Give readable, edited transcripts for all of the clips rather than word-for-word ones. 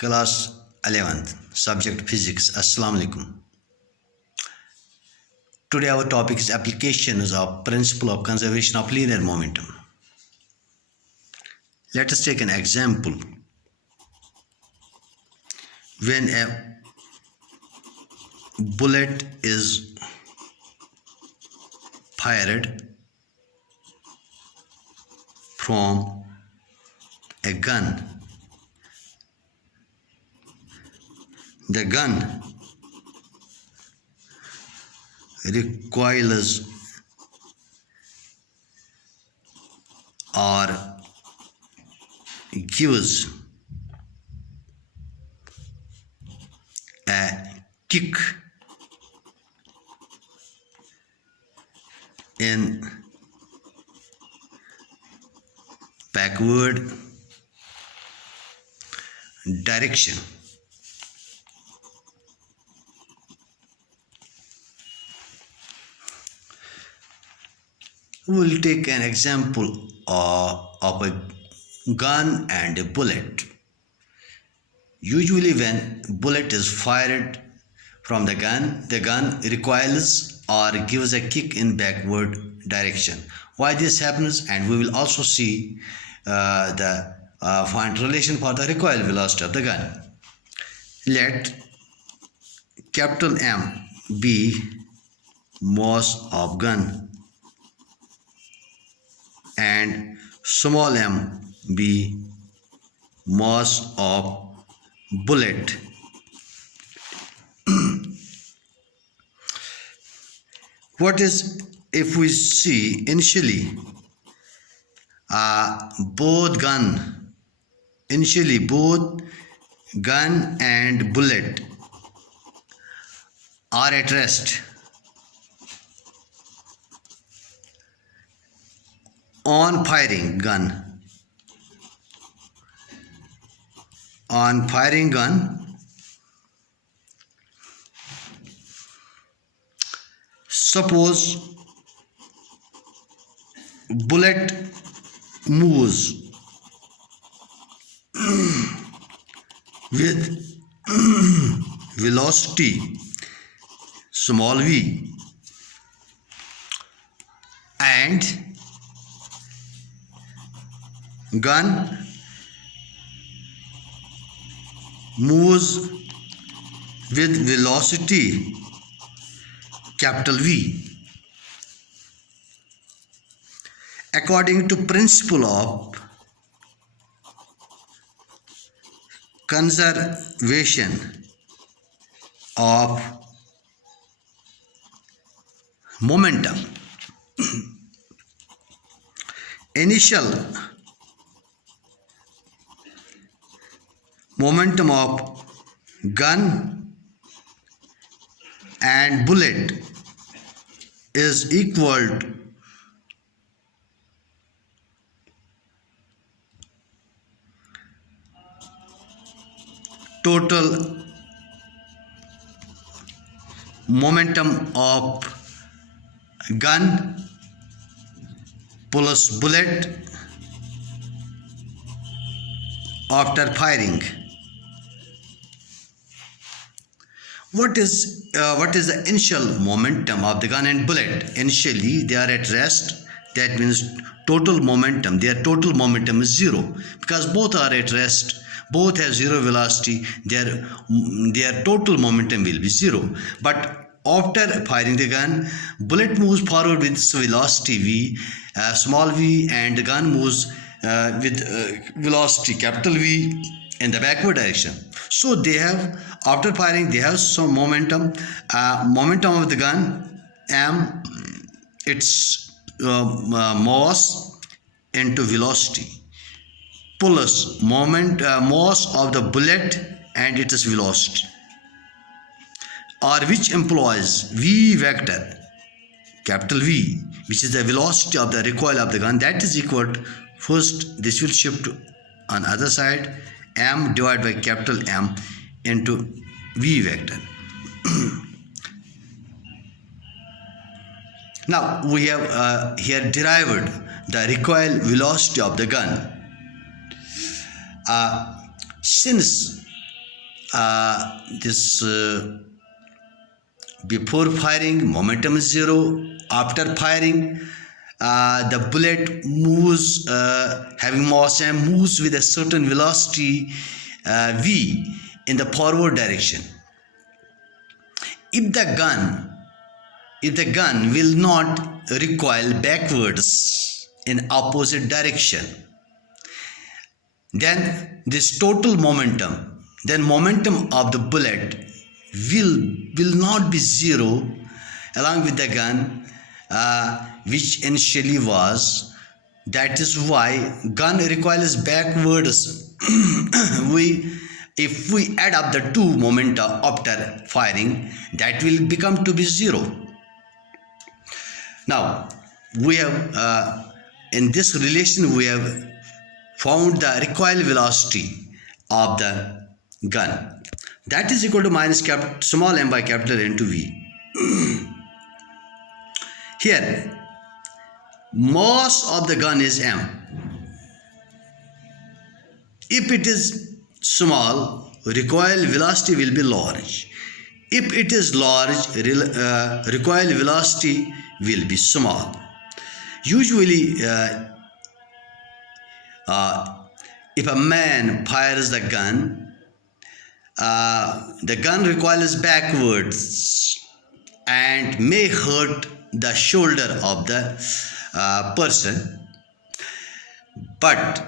Class 11th, subject physics. Assalamu alaikum. Today our topic is applications of principle of conservation of linear momentum. Let us take an example. When a bullet is fired from a gun, the gun recoils or gives a kick in backward direction. We'll take an example of a gun and a bullet. Usually when bullet is fired from the gun recoils or gives a kick in backward direction. Why this happens? And we will also see the find relation for the recoil velocity of the gun. Let capital M be mass of gun and small m be mass of bullet. What is if we see initially both gun and bullet are at rest on firing gun. Suppose bullet moves with velocity small v and gun moves with velocity capital V. According to principle of conservation of momentum, initial momentum of gun and bullet is equal to total momentum of gun plus bullet after firing. What is the initial momentum of the gun and bullet? Initially they are at rest. That means their total momentum is zero, because both are at rest, both have zero velocity. Their total momentum will be zero. But after firing the gun, bullet moves forward with velocity v, small v, and the gun moves with velocity capital V in the backward direction. So they have, after firing, they have some momentum. Momentum of the gun m, its mass into velocity, plus mass of the bullet and its velocity, or which employs v vector capital V, which is the velocity of the recoil of the gun. That is equal to, first this will shift on other side, m divided by capital M into v vector. Now we have here derived the recoil velocity of the gun. Since this before firing momentum is zero. After firing, the bullet moves having mass m moves with a certain velocity v in the forward direction. If the gun will not recoil backwards in opposite direction, then this total momentum, then momentum of the bullet will not be zero along with the gun, which initially was. That is why gun recoils backwards. If we add up the two momenta after firing, that will become to be zero. Now we have in this relation we have found the recoil velocity of the gun, that is equal to minus small m by capital N to V. Here mass of the gun is m. If it is small, recoil velocity will be large. If it is large, recoil velocity will be small. Usually if a man fires the gun recoils backwards and may hurt the shoulder of the person. But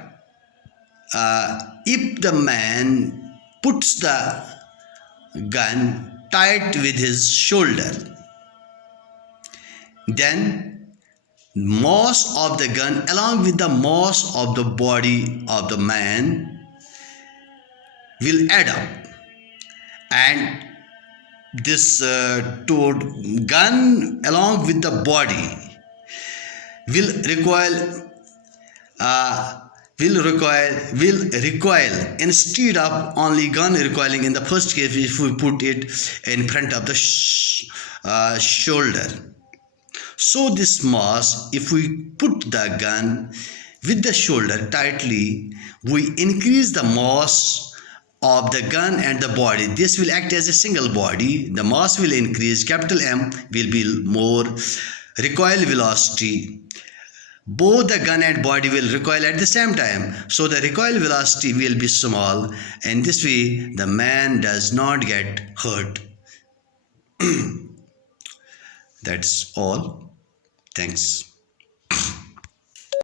if the man puts the gun tight with his shoulder, then mass of the gun along with the mass of the body of the man will add up, and this gun along with the body will recoil instead of only gun recoiling in the first case if we put it in front of the shoulder. So this mass, if we put the gun with the shoulder tightly, we increase the mass of the gun and the body. This will act as a single body. The mass will increase, capital M will be more, recoil velocity. Both the gun and body will recoil at the same time. So the recoil velocity will be small, and this way the man does not get hurt. That's all. Thanks.